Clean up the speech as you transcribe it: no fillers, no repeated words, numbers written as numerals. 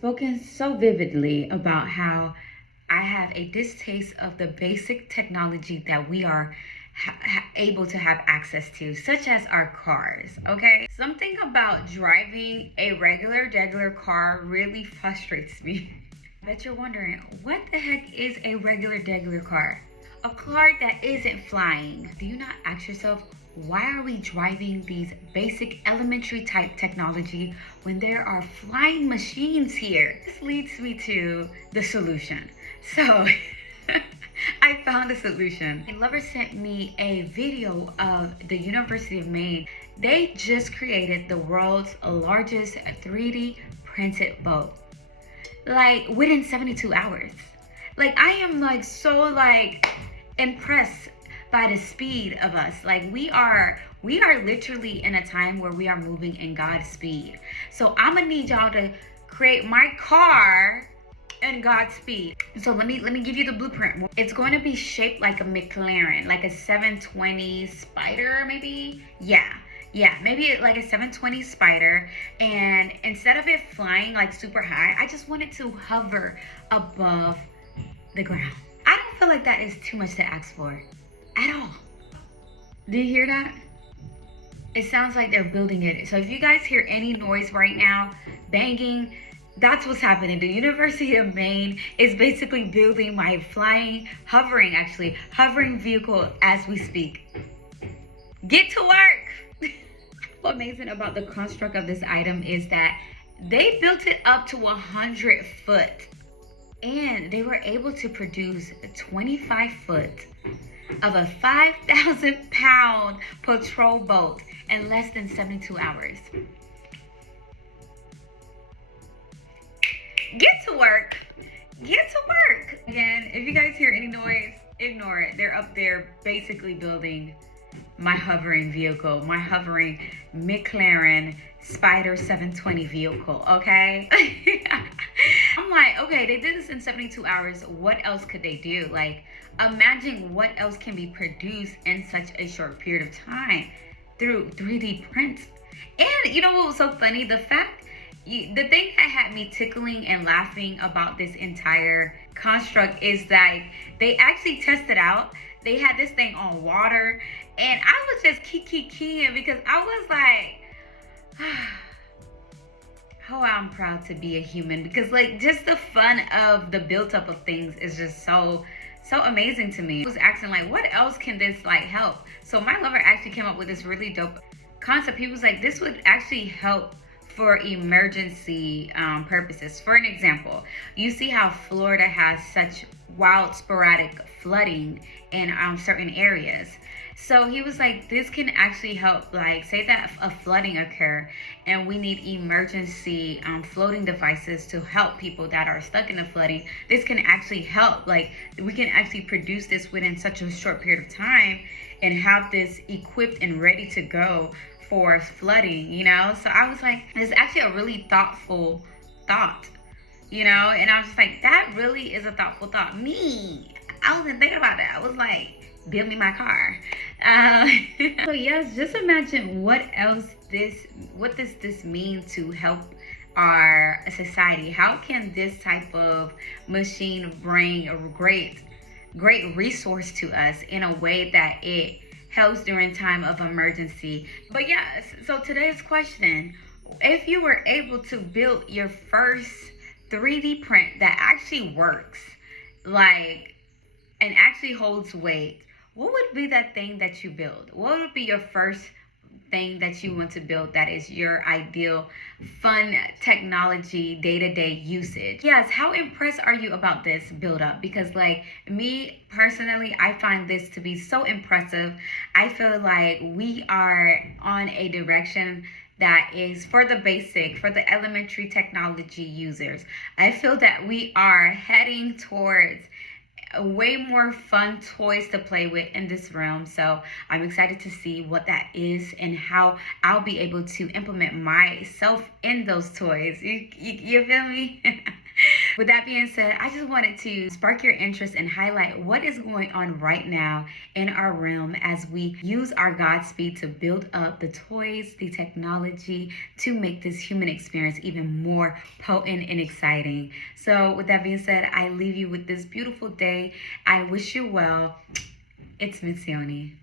spoken so vividly about how I have a distaste of the basic technology that we are able to have access to, such as our cars, okay? Something about driving a regular car really frustrates me. I bet you're wondering, what the heck is a regular car? A car that isn't flying. Do you not ask yourself, why are we driving these basic elementary type technology when there are flying machines here? This leads me to the solution. So I found a solution. A lover sent me a video of the University of Maine. They just created the world's largest 3D printed boat, like within 72 hours. Like, I am so impressed by the speed of us. Like, we are literally in a time where we are moving in God's speed. So I'm gonna need y'all to create my car in God's speed. So let me give you the blueprint. It's going to be shaped like a McLaren, like a 720 Spider, maybe. Yeah, maybe like a 720 Spider. And instead of it flying like super high, I just want it to hover above the ground. I don't feel like that is too much to ask for at all. Do you hear that? It sounds like they're building it. So if you guys hear any noise right now, banging, that's what's happening. The University of Maine is basically building my hovering vehicle as we speak. Get to work. What's amazing about the construct of this item is that they built it up to 100 foot, and they were able to produce 25 foot of a 5,000 pound patrol boat in less than 72 hours. Get to work. Again, if you guys hear any noise, ignore it. They're up there basically building my hovering vehicle, my hovering McLaren Spider 720 vehicle, okay? I'm like, okay, they did this in 72 hours. What else could they do? Like, imagine what else can be produced in such a short period of time through 3D prints. And you know what was so funny? The thing that had me tickling and laughing about this entire construct is that they actually tested out. They had this thing on water, and I was just keying because I was like, oh, I'm proud to be a human, because like just the fun of the built up of things is just so amazing to me. I was asking like, what else can this help? So my lover actually came up with this really dope concept. He was like, this would actually help for emergency purposes. For an example, you see how Florida has such wild sporadic flooding in certain areas. So he was like, this can actually help, like say that a flooding occur and we need emergency floating devices to help people that are stuck in the flooding. This can actually help. Like, we can actually produce this within such a short period of time and have this equipped and ready to go for flooding, you know? So I was like, it's actually a really thoughtful thought, you know? And I was just like, that really is a thoughtful thought. I wasn't thinking about that. I was like, build me my car. So yes, just imagine what does this mean to help our society? How can this type of machine bring a great resource to us in a way that it helps during time of emergency? But yes, so today's question, if you were able to build your first 3D print that actually works, like, and actually holds weight, what would be that thing that you build? What would be your first thing that you want to build that is your ideal fun technology day-to-day usage? Yes, how impressed are you about this build up? Because like me personally, I find this to be so impressive. I feel like we are on a direction that is for the basic, for the elementary technology users. I feel that we are heading towards way more fun toys to play with in this realm. So I'm excited to see what that is and how I'll be able to implement myself in those toys. You feel me? With that being said, I just wanted to spark your interest and highlight what is going on right now in our realm as we use our Godspeed to build up the toys, the technology to make this human experience even more potent and exciting. So with that being said, I leave you with this beautiful day. I wish you well. It's Ms. Yoni.